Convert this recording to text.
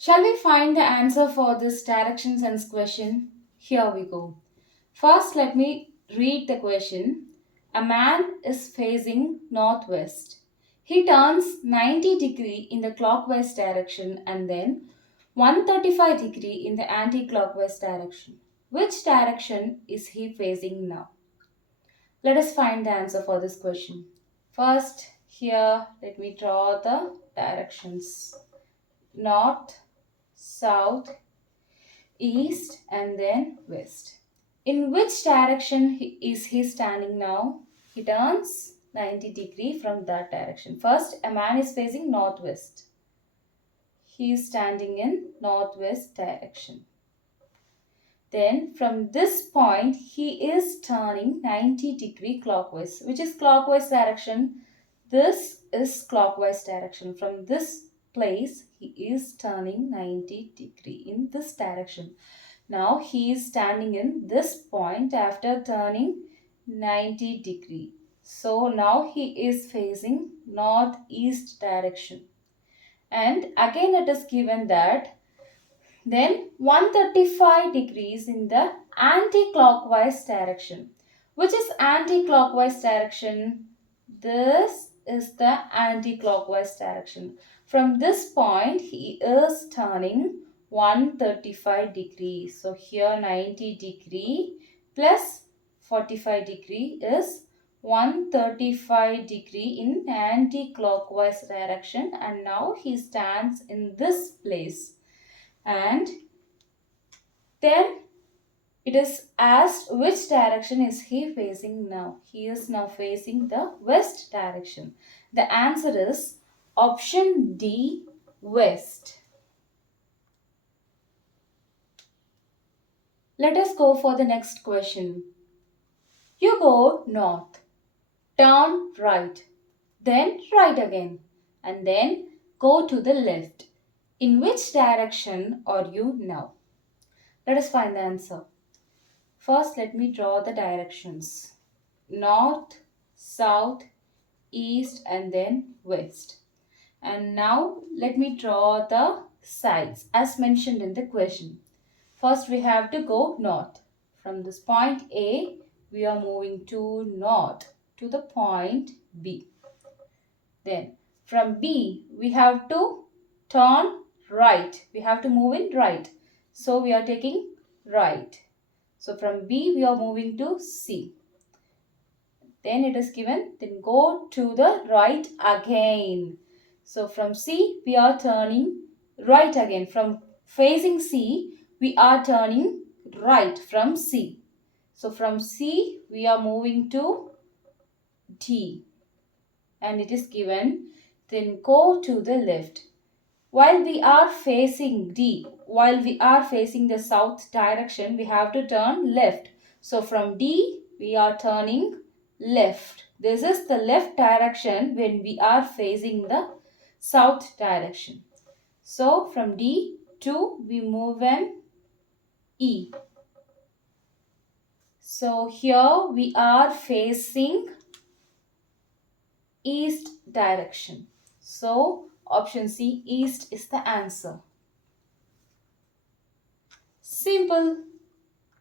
Shall we find the answer for this direction sense question? Here we go. First, let me read the question. A man is facing northwest. He turns 90 degree in the clockwise direction and then 135 degree in the anti-clockwise direction. Which direction is he facing now? Let us find the answer for this question. First, here let me draw the directions. North, south, east and then west. In which direction is he standing now? He turns 90 degree from that direction. First, a man is facing northwest. He is standing in northwest direction. Then from this point, he is turning 90 degree clockwise. Which is clockwise direction? This is clockwise direction. From this place, he is turning 90 degree in this direction. Now he is standing in this point after turning 90 degree. So now he is facing northeast direction. And again it is given that then 135 degrees in the anti-clockwise direction. Which is anti-clockwise direction? This is the anti-clockwise direction. From this point, he is turning 135 degrees. So here 90 degree plus 45 degree is 135 degree in anti-clockwise direction, and now he stands in this place. And then it is asked which direction is he facing now. He is now facing the west direction. The answer is option D, west. Let us go for the next question. You go north, turn right, then right again, and then go to the left. In which direction are you now? Let us find the answer. First, let me draw the directions. North, south, east and then west. And now let me draw the sides as mentioned in the question. First, we have to go north. From this point A, we are moving to north to the point B. Then from B, we have to turn right. We have to move in right. So we are taking right. So from B, we are moving to C. Then it is given, then go to the right again. So from C, we are turning right again. From facing C, we are turning right from C. So from C, we are moving to D. And it is given, then go to the left. While we are facing D, while we are facing the south direction, we have to turn left. So from D, we are turning left. This is the left direction when we are facing the south direction. So from D to we move an E. So here we are facing east direction. So option C, east is the answer. Simple.